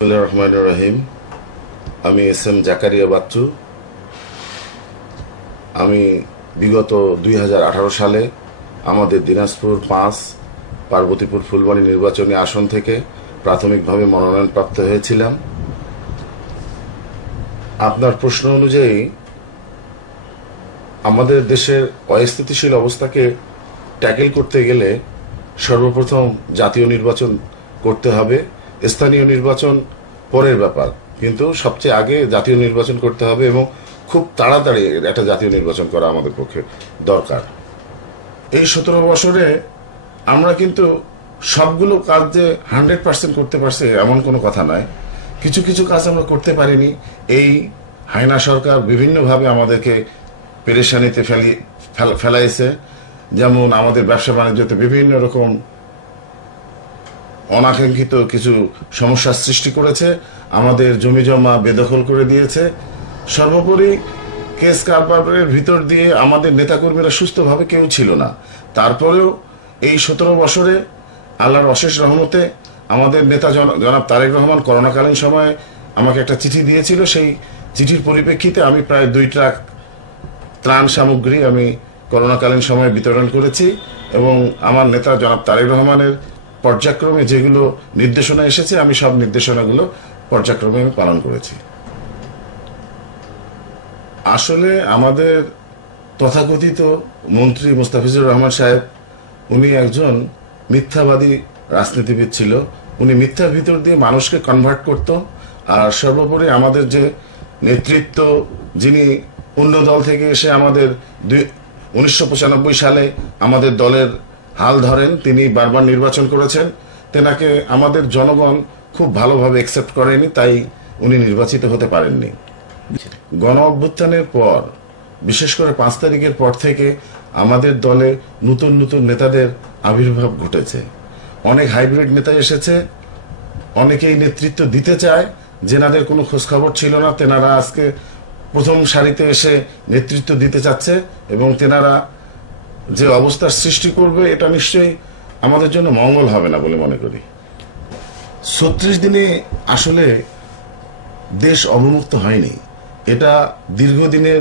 রহমানুর রহিম। আমি S M Zakaria Bachchu. আমি বিগত 2018 সালে আমাদের দিনাজপুর 5 পার্বতীপুর ফুলবাড়ী নির্বাচনী আসন থেকে প্রাথমিকভাবে মনোনয়নপ্রাপ্ত হয়েছিলাম। আপনার প্রশ্ন অনুযায়ী আমাদের দেশের অস্থিতিশীল অবস্থাকে ট্যাকেল করতে গেলে সর্বপ্রথম জাতীয় নির্বাচন করতে হবে। স্থানীয় নির্বাচন পরের ব্যাপার, কিন্তু সবচেয়ে আগে জাতীয় নির্বাচন করতে হবে এবং খুব তাড়াতাড়ি একটা জাতীয় নির্বাচন করা আমাদের পক্ষে দরকার। এই 17 বছরে আমরা কিন্তু সবগুলো কাজ যে 100% করতে পারছি এমন কোনো কথা নয়। কিছু কিছু কাজ আমরা করতে পারিনি। এই হায়না সরকার বিভিন্নভাবে আমাদেরকে পেরেশানিতে ফেলাইছে। যেমন আমাদের ব্যবসা বাণিজ্যতে বিভিন্ন রকম অনাকাঙ্ক্ষিত কিছু সমস্যার সৃষ্টি করেছে, আমাদের জমি জমা বেদখল করে দিয়েছে। সর্বোপরি কেস কারবারের ভিতর দিয়ে আমাদের নেতাকর্মীরা সুস্থভাবে কেউ ছিল না। তারপরেও এই 17 বছরে আল্লাহর অশেষ রহমতে আমাদের নেতা জনাব তারেক রহমান করোনাকালীন সময়ে আমাকে একটা চিঠি দিয়েছিল। সেই চিঠির পরিপ্রেক্ষিতে আমি প্রায় 2 ট্রাক ত্রাণ সামগ্রী আমি করোনাকালীন সময়ে বিতরণ করেছি এবং আমার নেতা জনাব তারেক রহমানের পর্যায়ক্রমে যেগুলো নির্দেশনা এসেছে আমি সব নির্দেশনাগুলো পর্যায়ক্রমে পালন করেছি। আসলে আমাদের তথাকথিত মন্ত্রী মোস্তাফিজুর রহমান সাহেব উনি একজন মিথ্যাবাদী রাজনীতিবিদ ছিল। উনি মিথ্যার ভিতর দিয়ে মানুষকে কনভার্ট করত। আর সর্বোপরি আমাদের যে নেতৃত্ব, যিনি অন্য দল থেকে এসে আমাদের 1995 সালে আমাদের দলের হাল ধরেন, তিনি বারবার নির্বাচন করেছেন। তেনাকে আমাদের জনগণ খুব ভালোভাবে অ্যাকসেপ্ট করেনি, তাই উনি নির্বাচিত হতে পারেননি। গণ অভ্যুত্থানের পর, বিশেষ করে 5 তারিখের পর থেকে আমাদের দলে নতুন নতুন নেতাদের আবির্ভাব ঘটেছে। অনেক হাইব্রিড নেতা এসেছে। অনেকেই নেতৃত্ব দিতে চায়, যেনাদের কোনো খোঁজখবর ছিল না তেনারা আজকে প্রথম সারিতে এসে নেতৃত্ব দিতে চাচ্ছে এবং তেনারা যে অবস্থার সৃষ্টি করবে এটা নিশ্চয়ই আমাদের জন্য মঙ্গল হবে না বলে মনে করি। 36 দিনে আসলে দেশ অবমুক্ত হয়নি। এটা দীর্ঘদিনের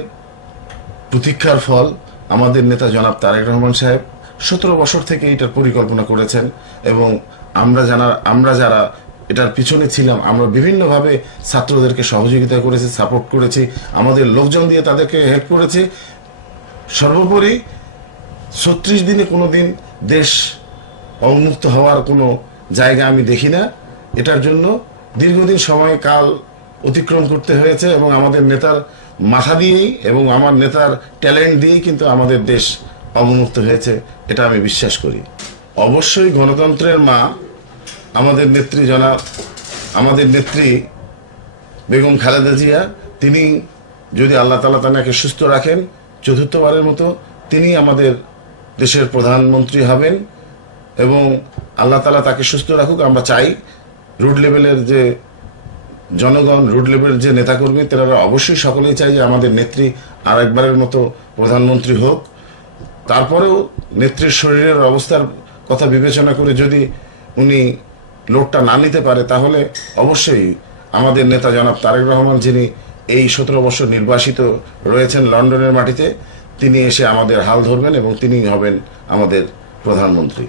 প্রতীক্ষার ফল। আমাদের নেতা জনাব তারেক রহমান সাহেব 17 বছর থেকে এটার পরিকল্পনা করেছেন এবং আমরা যারা এটার পিছনে ছিলাম, আমরা বিভিন্নভাবে ছাত্রদেরকে সহযোগিতা করেছি, সাপোর্ট করেছি, আমাদের লোকজন দিয়ে তাদেরকে হেল্প করেছি। সর্বোপরি 36 দিনে কোনোদিন দেশ অবমুক্ত হওয়ার কোনো জায়গা আমি দেখি না। এটার জন্য দীর্ঘদিন সময়কাল অতিক্রম করতে হয়েছে এবং আমাদের নেতার মাথা দিয়েই এবং আমার নেতার ট্যালেন্ট দিয়েই কিন্তু আমাদের দেশ অবমুক্ত হয়েছে, এটা আমি বিশ্বাস করি। অবশ্যই গণতন্ত্রের মা আমাদের নেত্রী বেগম খালেদা জিয়া, তিনি যদি আল্লাহ তাআলা তাকে সুস্থ রাখেন, চতুর্থবারের মতো তিনি আমাদের দেশের প্রধানমন্ত্রী হবেন এবং আল্লাহ তাআলা তাকে সুস্থ রাখুক। আমরা চাই রুট লেভেলের যে জনগণ, রুট লেভেলের যে নেতাকর্মী, তারা অবশ্যই সকলেই চাই যে আমাদের নেত্রী আরেকবারের মতো প্রধানমন্ত্রী হোক। তারপরেও নেত্রীর শরীরের অবস্থার কথা বিবেচনা করে যদি উনি লোডটা না নিতে পারে, তাহলে অবশ্যই আমাদের নেতা জনাব তারেক রহমান, যিনি এই 17 বছর নির্বাসিত রয়েছেন লন্ডনের মাটিতে, তিনি এসে আমাদের হাল ধরবেন এবং তিনি হবেন আমাদের প্রধানমন্ত্রী।